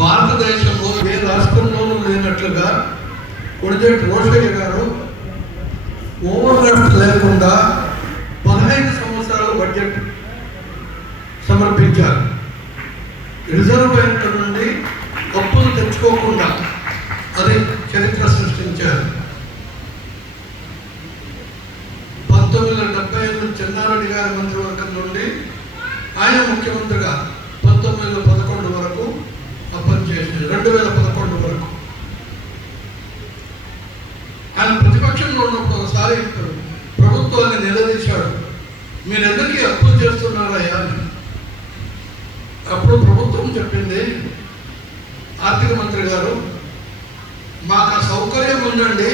భారతదేశంలో ఏ రాష్ట్రంలోనూ లేనట్లుగా కొణిజేటి రోషయ్య గారు ఓవర్ డ్రాఫ్ట్ లేకుండా 15 సంవత్సరాల బడ్జెట్ సమర్పించారు. రిజర్వ్ బ్యాంక్ నుండి అప్పులు తెచ్చుకోకుండా అది చరిత్ర సృష్టించారు. 1978 చెన్నారెడ్డి గారి మంత్రివర్గం నుండి ఆయన ముఖ్యమంత్రిగా 1911 వరకు పనిచేసింది. 2011 వరకు ఆయన ప్రతిపక్షంలో ఉన్నప్పుడు ఒకసారి ప్రభుత్వాన్ని నిలదీశాడు, మీరు ఎందుకు అప్పులు చేస్తున్నారయ్యా అని. అప్పుడు ప్రభుత్వం చెప్పింది, ఆర్థిక మంత్రి గారు, మాకు ఆ సౌకర్యం ఉందండి,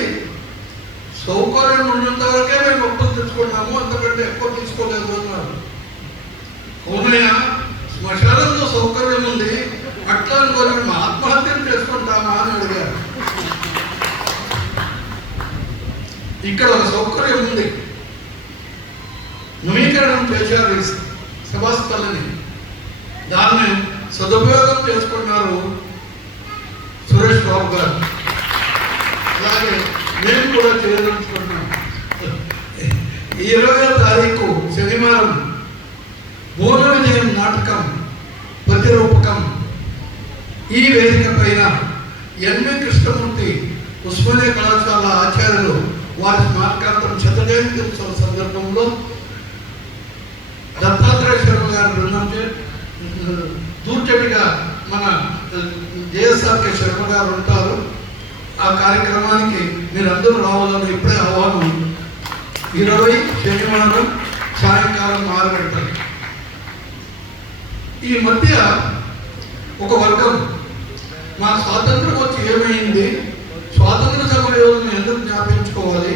సౌకర్యం ఉన్నంత వరకే మేము అప్పులు తెచ్చుకున్నాము, అంతకంటే ఎక్కువ తీసుకోలేదు అన్నారు. అవునయ్యా, శ్మశానంలో సౌకర్యం ఉంది, అట్లా అనుకోని మేము ఆత్మహత్యలు చేసుకుంటామా అని అడిగారు. ఇక్కడ ఒక సౌకర్యం ఉంది, నవీకరణం చేశారు సభాస్థలని, దాన్ని సదుపయోగం చేసుకున్నారు సురేష్ బాబు గారు. అలాగే మేము కూడా చేయదలుచుకున్నాం. 20వ తారీఖు శనివారం భువన విజయం నాటకం ప్రతిరూపకం ఈ వేదిక పైన ఎన్వి కృష్ణమూర్తి ఉస్మానియా కళాశాల ఆచార్యులు వారి స్మారకార్థం శత జయంతి ఉత్సవ సందర్భంలో దత్తాత్రేయ శర్మ గారి బృందంచే దూర్చటిగా మన జేఎస్ఆర్కే శర్మ గారు ఉంటారు. ఆ కార్యక్రమానికి మీరందరూ రావాలని ఇప్పుడే ఆహ్వానం. 20 శనివారం సాయంకాలం 6 గంటలు. ఈ మధ్య ఒక వర్గం మా స్వాతంత్రం వచ్చి ఏమైంది, స్వాతంత్ర సమయంలో ఎందుకు జ్ఞాపించుకోవాలి,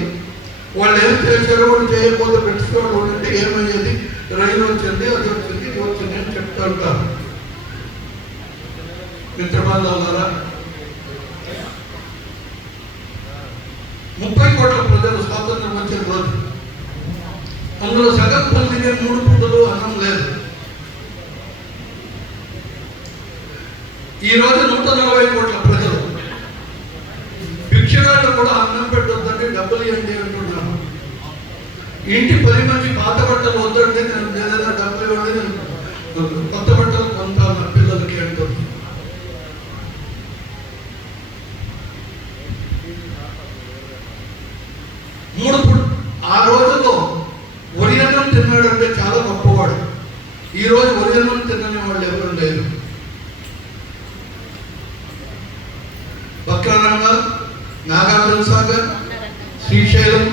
వాళ్ళు ఏం చేశారో వాళ్ళు చేయకపోతే పెట్టుకోవడం ఉంటే ఏమయ్యేది, రైలు వచ్చింది, అది వచ్చింది, ఇది వచ్చింది అని చెప్తూ ఉంటారు. మిత్రబాంధవులారా, 30 కోట్ల ప్రజలు స్వాతంత్రం వచ్చిన రోజు, అందులో సగం మందికి 3 పూటలు అన్నం లేదు. ఈ రోజు 140 కోట్ల ప్రజలు భిక్షగాళ్ళు కూడా అన్నం పెట్టొద్దంటే డబ్బులు ఇవ్వండి అంటున్నారు. ఇంటి 10 మంది పాత బట్టలు వద్దండి, నేను ఏదైనా డబ్బులు ఇవ్వండి, నేను కొత్త బట్టలు కొంటాను పిల్లలకి అంటుంది. ఆ రోజుల్లో ఒరియన్నం తిన్నాడంటే చాలా గొప్పవాడు. ఈ రోజు ఒరియన్నం తినని వాళ్ళు ఎవరు లేరు. బక్రానంగా, నాగార్జున సాగర్, శ్రీశైలం,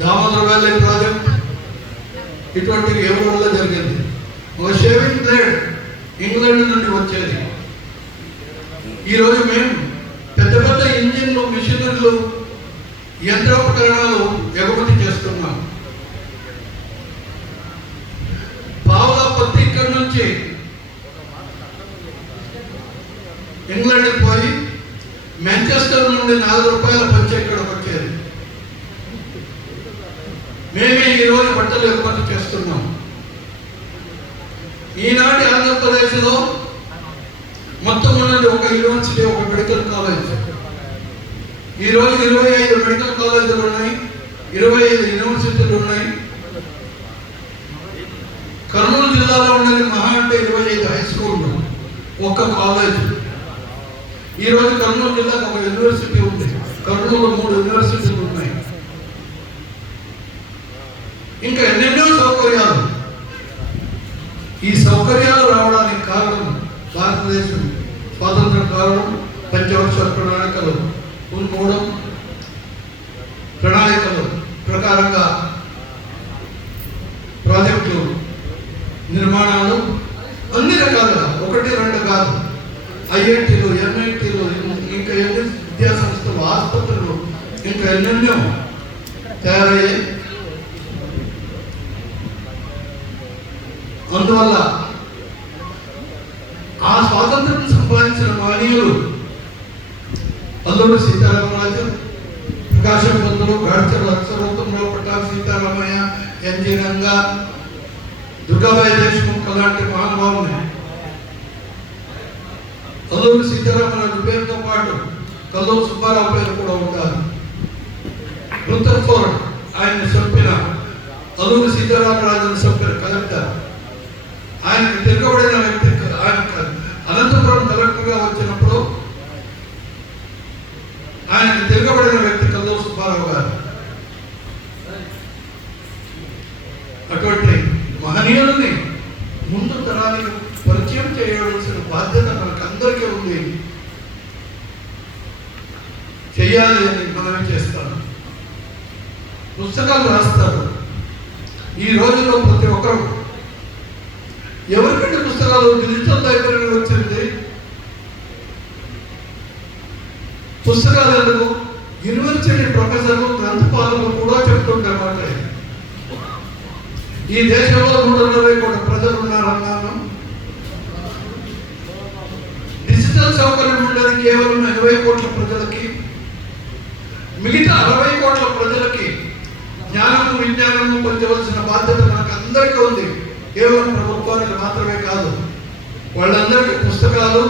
దామోదర్ వ్యాలీ ప్రాజెక్ట్ ఇటువంటివి ఎవరి వల్ల జరిగింది. ఒక షేవింగ్ బ్లేడ్ ఇంగ్లాండ్ నుండి వచ్చేది. ఈరోజు మేము పెద్ద పెద్ద ఇంజిన్లు, మిషనరీలు, యంత్రోపకరణాలు ఎగుమతి చేస్తున్నాం. పావుల పత్తి ఇక్కడి నుంచి ఇంగ్లాండ్కి పోయి మాంచెస్టర్ నుండి 4 రూపాయల పంచ ఇక్కడికి వచ్చేది. మేమే ఈరోజు బట్టలు ఎగుమతి చేస్తున్నాం. ఈనాటి ఆంధ్రప్రదేశ్లో మొత్తం ఉన్నది ఒక యూనివర్సిటీ, ఒక మెడికల్ కాలేజ్. ఈరోజు 25 మెడికల్ కాలేజీలు ఉన్నాయి, 25 యూనివర్సిటీలు ఉన్నాయి. కర్నూలు జిల్లాలో ఉన్నది మహా అంటే 25 హై స్కూళ్ళు, ఒక్క కాలేజ్. ఈరోజు కర్నూలు జిల్లాకు ఒక యూనివర్సిటీ ఉంది, కర్నూలు 3 యూనివర్సిటీలు ఉన్నాయి. ఇంకా ఎన్నెన్నో సౌకర్యాలు. ఈ సౌకర్యాలు రావడానికి కారణం భారతదేశం స్వాతంత్రం కారణం, పంచవర్ష ప్రణాళికలు పూనుకోవడం, ప్రణాళికలు ప్రకారంగా ప్రాజెక్టులు నిర్మాణాలు అన్ని రకాలుగా, 1, 2 కాదు, ఐఐటీలు, ఎన్ఐటీలు, ఇంకా ఎన్ని విద్యా సంస్థలు, ఆసుపత్రులు, ఇంకా ఎన్నెన్నో తయారయ్యాయి. అందువల్ల ఆ స్వాతంత్రం సంపాదించిన మానీయులు అల్లూరి సీతారామరాజు, ప్రకాశం పంతులు, గాడ్చర్ల అక్షరూపంలో పట్టాభి సీతారామయ్య, ఎన్జి రంగా, దుర్గాబాయి దేశ్ముఖ్ అలాంటి మహానుభావుని అల్లూరి సీతారామరాజు పేరుతో పాటు కల్లూరు సుబ్బారావు పేరు కూడా ఉండాలి. రుతర్ఫోర్డ్ ఆయన చంపిన అల్లూరి సీతారామరాజును చంపిన కలెక్టర్, ఆయనకు తిరగబడిన వ్యక్తి, ఆయన అనంతపురం కలెక్టర్గా వచ్చినప్పుడు ఆయనకు తిరగబడిన వ్యక్తి కల్లూరు సుబ్బారావు గారు. అటువంటి మహనీయులని ముందు తరానికి పరిచయం చేయవలసిన బాధ్యత మనకందరికీ ఉంది, చెయ్యాలి అని మనమే చేస్తాను. పుస్తకాలు రాస్తారు. ఈ రోజుల్లో ప్రతి ఒక్కరు ఎవరికంటే పుస్తకాలు డిజిటల్ లైబ్రరీ వచ్చింది. పుస్తకాలను యూనివర్సిటీ ప్రొఫెసర్లు గ్రంథపాలకులు కూడా చెప్తుంటే మాట, ఈ దేశంలో 120 కోట్ల ప్రజలు ఉన్నారన్నాను. డిజిటల్ సౌకర్యం ఉండేది కేవలం 20 కోట్ల ప్రజలకి, మిగతా 60 కోట్ల ప్రజలకి జ్ఞానము విజ్ఞానము పొందవలసిన బాధ్యత మనకు అందరికీ ఉంది. కేవలం ప్రభుత్వానికి మాత్రమే కాదు. వాళ్ళందరికీ పుస్తకాలు,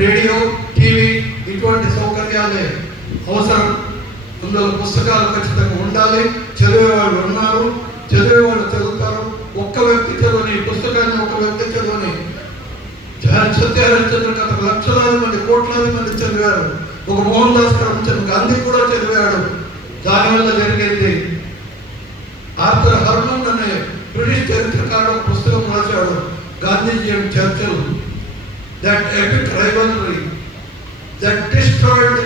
రేడియో, టీవీ ఇటువంటి సౌకర్యాలే అవసరం. అందులో పుస్తకాలు ఖచ్చితంగా ఉండాలి. చదివేవాళ్ళు ఉన్నారు, చదివేవాళ్ళు చదువుతారు. ఒక్క వ్యక్తి చదువుని పుస్తకాన్ని ఒక వ్యక్తి చదువుని సత్యహరిశ్చంద్ర కథ లక్షలాది మంది, కోట్లాది మంది చదివారు. ఒక మోహన్ దాస్ కరమ్చంద్ గాంధీ కూడా చదివాడు. దానివల్ల జరిగింది, ఆర్థర్ హర్మన్ అనే బ్రిటిష్ చరిత్రకారుడు పుస్తకం రాశాడు, Gandhiji and Churchill, that epic rivalry that destroyed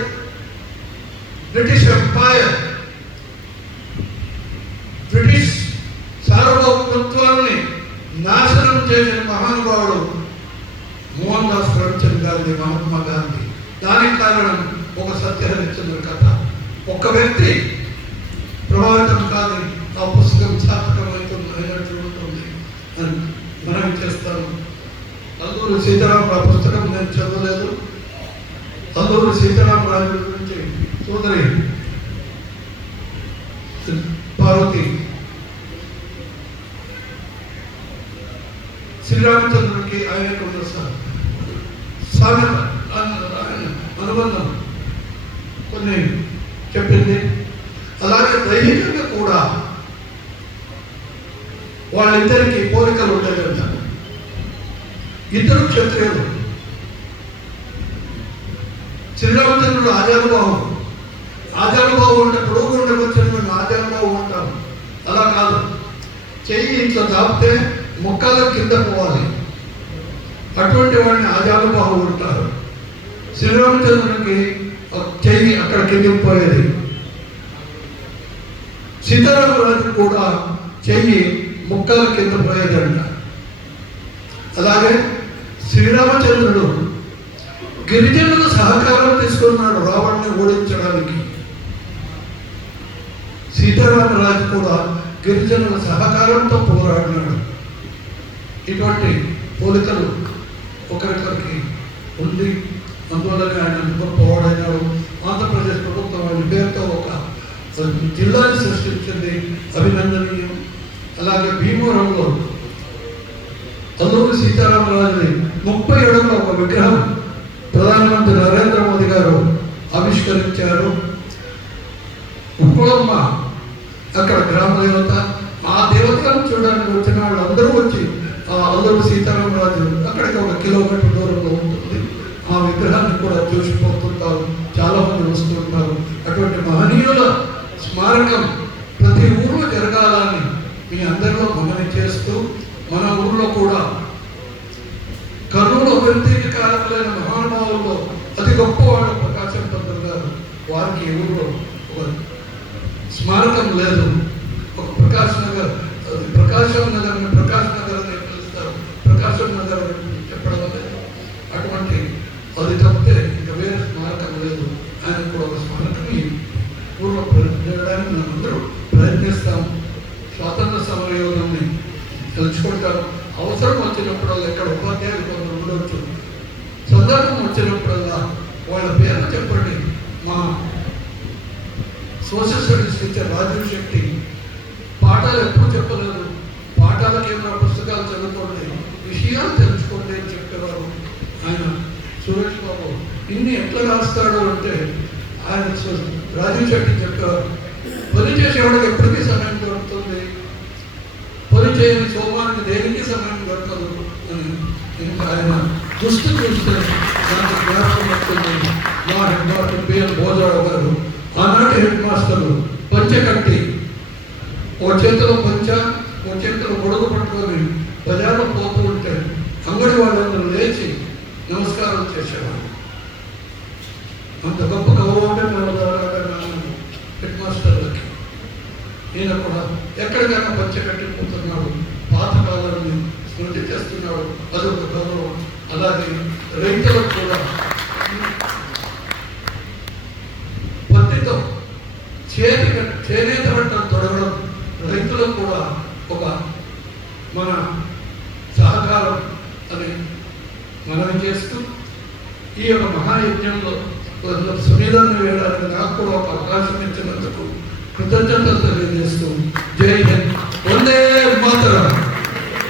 British empire. British సార్వభౌమత్వాన్ని నాశనం చేసిన మహానుభావుడు మోహన్ దాస్ కరమ్చంద్ గాంధీ, మహాత్మా గాంధీ. దానికి కారణం ఒక సత్యహరిశ్చంద్ర కథ. ఒక్క వ్యక్తి ప్రభావితం కాదు, ఆ పుస్తకం సార్థకమైనట్లు ఉంటుంది అని మనం చేస్తాను. అల్లూరి సీతారామరాజు పుస్తకం నేను చదవలేదు. అల్లూరి సీతారామరాజు గురించి సోదరి పార్వతి శ్రీరామచంద్రుడికి ఆయనకు ఉన్న సామెత అనుబంధం కొన్ని చెప్పింది. అలాగే దైహికంగా కూడా వాళ్ళిద్దరికి పోలికలు ఉంటాయంట. ఇద్దరు క్షత్రియులు. శ్రీరామచంద్రుడు ఆజానుబాహు. ఆజానుబాహు అంటే పొడుగు ఉండవచ్చిన మేము ఆజానుబాహు ఉంటాం. అలా కాదు, చెయ్యి ఇంట్లో దాపితే ముక్కలు కింద పోవాలి. అటువంటి వాడిని ఆజానుబాహు ఉంటారు. శ్రీరామచంద్రుడికి చెయ్యి అక్కడ కిందికి పోయేది. సీతారామరాజు కూడా చెయ్యి ముక్కల కింద పోయేదంట. అలాగే శ్రీరామచంద్రుడు గిరిజనుల సహకారం తీసుకున్నాడు రావణ్ణి ఓడించడానికి. సీతారామరాజు కూడా గిరిజనుల సహకారంతో పోరాడినాడు. ఇటువంటి పోలికలు ఒకరికొకరికి ఉంది. అందువల్లనే ఆయన గొప్పవాడైనాడు. ఆంధ్రప్రదేశ్ ప్రభుత్వం ఆయన పేరుతో ఒక జిల్లాని సృష్టించింది, అభినందనీయం. అలాగే భీమవరంలో అల్లూరి సీతారామరాజుని 30 అడుగుల ఒక విగ్రహం ప్రధానమంత్రి నరేంద్ర మోదీ గారు ఆవిష్కరించారు. ఉప్పులమ్మ అక్కడ గ్రామ దేవత. ఆ దేవతలను చూడడానికి వచ్చిన వాళ్ళందరూ వచ్చి ఆ అల్లూరి సీతారామరాజు అక్కడికి 1 కిలోమీటర్ దూరంలో ఉంటుంది. ఆ విగ్రహాన్ని కూడా చూసిపోతుంటారు, చాలా మంది వస్తుంటారు. అటువంటి మహనీయుల స్మారకం ప్రతి ఊళ్ళో జరగాలని మీ అందరిలో మనవి చేస్తూ, మన ఊళ్ళో కూడా కర్నూలు అభివృద్ధికి కారకులైన మహానుభావుల్లో అతి గొప్పవాడు ప్రకాశం పంతులు గారు. వారికి ఊళ్ళో ఒక స్మారకం లేదు. ఒక ప్రకాశం నగర్ అని ప్రకాశ్ నగర్ అని పిలుస్తారు. ప్రకాశం నగర్ చెప్పడం లేదు. అటువంటి అది తప్పితే ఇంకా వేరే స్మారకం లేదు. ఆయన కూడా ఒక స్మారకం ఊళ్ళో చేయడానికి మనం అందరూ ప్రయత్నిస్తాం. స్వాతంత్ర సమర యోధుల్ని తెలుసుకుంటారు. అవసరం వచ్చినప్పుడల్లా ఇక్కడ ఉపాధ్యాయులు కొందరు ఉండవచ్చు. సందర్భం వచ్చినప్పుడల్లా వాళ్ళ పేర్లు చెప్పండి. మా social studies teacher Rajiv Shetty పాఠాలు ఎప్పుడు చెప్పలేదు. పాఠాలకి ఏమైనా పుస్తకాలు చదువుకోండి, విషయాలు తెలుసుకోండి అని చెప్పేవారు. ఆయన సురేష్ బాబు ఇన్ని ఎట్లా రాస్తాడు అంటే ఆయన రాజీవ్ శెట్టి చెప్పారు, పని చేసేవాడికి ఎప్పటికీ సమయం దొరుకుతుంది, పని చేయని సోమానికి దేనికి సమయం దొరకదు అని. ఇంకా ఆయన దృష్టి చూస్తే నాకు జ్ఞాపకం వస్తుంది. మా హెడ్ మాస్టర్ పిఎల్ భోజరావు గారు ఆనాటి హెడ్ మాస్టర్లు పంచె కట్టి ఓ చేతిలో పంచ ఓ చేతిలో గొడుగు పట్టుకొని బజార్లో పోతూ ఉంటే అంగడి వాళ్ళందరూ లేచి నమస్కారం చేసేవాళ్ళు. అంత గొప్ప గౌరవమే హెడ్ మాస్టర్లకి. ఈయన కూడా ఎక్కడికైనా పంచ కట్టిపోతున్నాడు, పాతకాలాన్ని స్మృతి చేస్తున్నాడు, అదొక గౌరవం. అలాగే రైతులకు కూడా పత్తితో చేనేత బట్టలు తొడగడం రైతులకు కూడా ఒక మన సహకారం అని మనవి చేస్తూ ఈ యొక్క మహాయజ్ఞంలో సునీలాన్ని వేయడానికి నాకు కూడా ఒక అవకాశం ఇచ్చినందుకు కృతజ్ఞతలు తెలియజేస్తూ జై హింద్, వందే మాతరం.